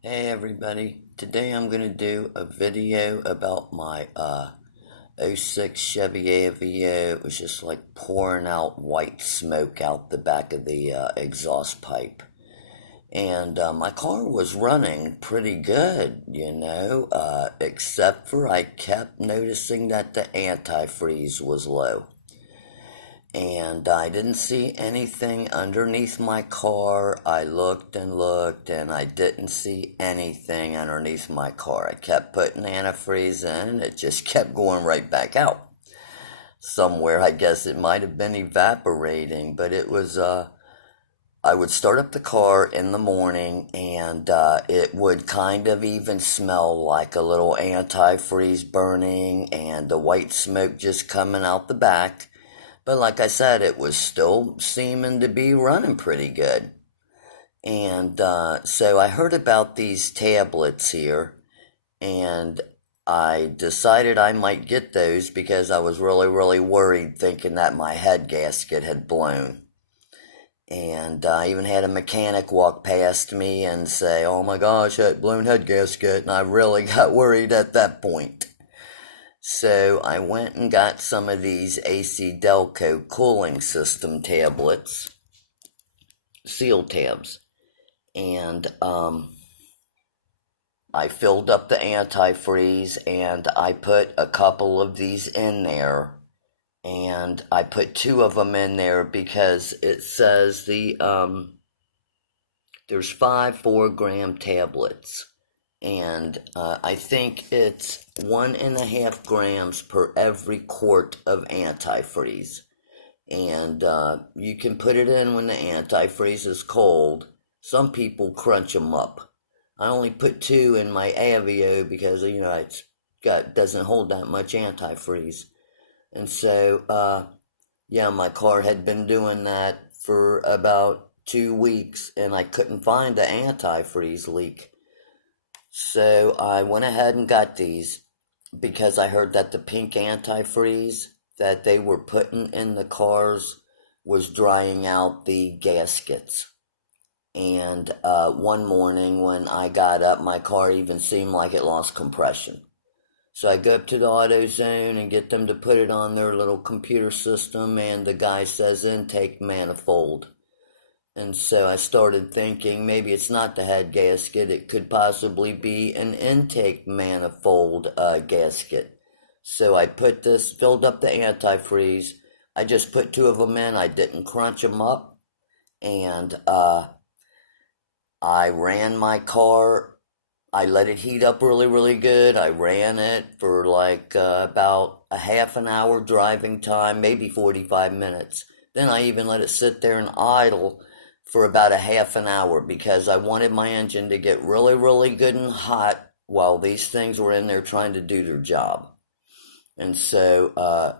Hey everybody, today I'm going to do a video about my '06 Chevy Aveo. It was just like pouring out white smoke out the back of the exhaust pipe. And my car was running pretty good, except for I kept noticing that the antifreeze was low. And I didn't see anything underneath my car. I looked and looked, and I didn't see anything underneath my car. I kept putting antifreeze in, and it just kept going right back out. Somewhere, I guess it might have been evaporating, but it was, I would start up the car in the morning, and it would kind of even smell like a little antifreeze burning, and the white smoke just coming out the back. But like I said, it was still seeming to be running pretty good. And so I heard about these tablets here, and I decided I might get those because I was really, really worried, thinking that my head gasket had blown. And I even had a mechanic walk past me and say, "Oh my gosh, that blown head gasket," and I really got worried at that point. So I went and got some of these AC Delco cooling system tablets, seal tabs, and I filled up the antifreeze and I put a couple of these in there, and I put two of them in there because it says there's 5 4-gram tablets. And I think it's 1.5 grams per every quart of antifreeze. And you can put it in when the antifreeze is cold. Some people crunch them up. I only put 2 in my Aveo because it's doesn't hold that much antifreeze. And so yeah, my car had been doing that for about 2 weeks, and I couldn't find the antifreeze leak. So I went ahead and got these because I heard that the pink antifreeze that they were putting in the cars was drying out the gaskets. And one morning when I got up, my car even seemed like it lost compression. So I go up to the AutoZone and get them to put it on their little computer system, and the guy says intake manifold. And so I started thinking maybe it's not the head gasket, it could possibly be an intake manifold gasket. So I filled up the antifreeze. I just put 2 of them in, I didn't crunch them up, and I ran my car. I let it heat up really, really good. I ran it for like about a half an hour driving time, maybe 45 minutes. Then I even let it sit there and idle for about a half an hour because I wanted my engine to get really, really good and hot while these things were in there trying to do their job. And so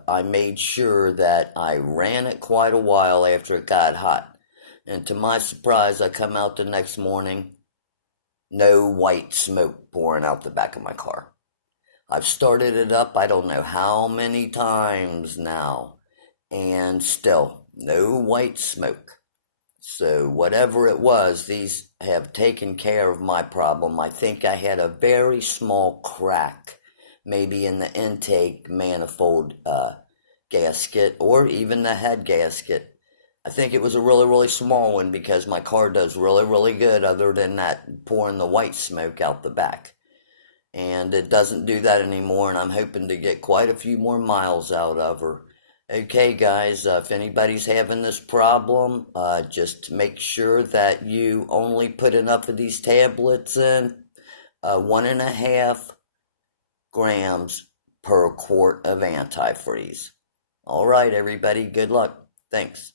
I made sure that I ran it quite a while after it got hot. And to my surprise, I come out the next morning, no white smoke pouring out the back of my car. I've started it up I don't know how many times now, and still no white smoke. So whatever it was, these have taken care of my problem. I think I had a very small crack, maybe in the intake manifold gasket, or even the head gasket. I think it was a really, really small one because my car does really, really good other than that pouring the white smoke out the back. And it doesn't do that anymore, and I'm hoping to get quite a few more miles out of her. Okay, guys, if anybody's having this problem, just make sure that you only put enough of these tablets in, 1.5 grams per quart of antifreeze. All right, everybody, good luck. Thanks.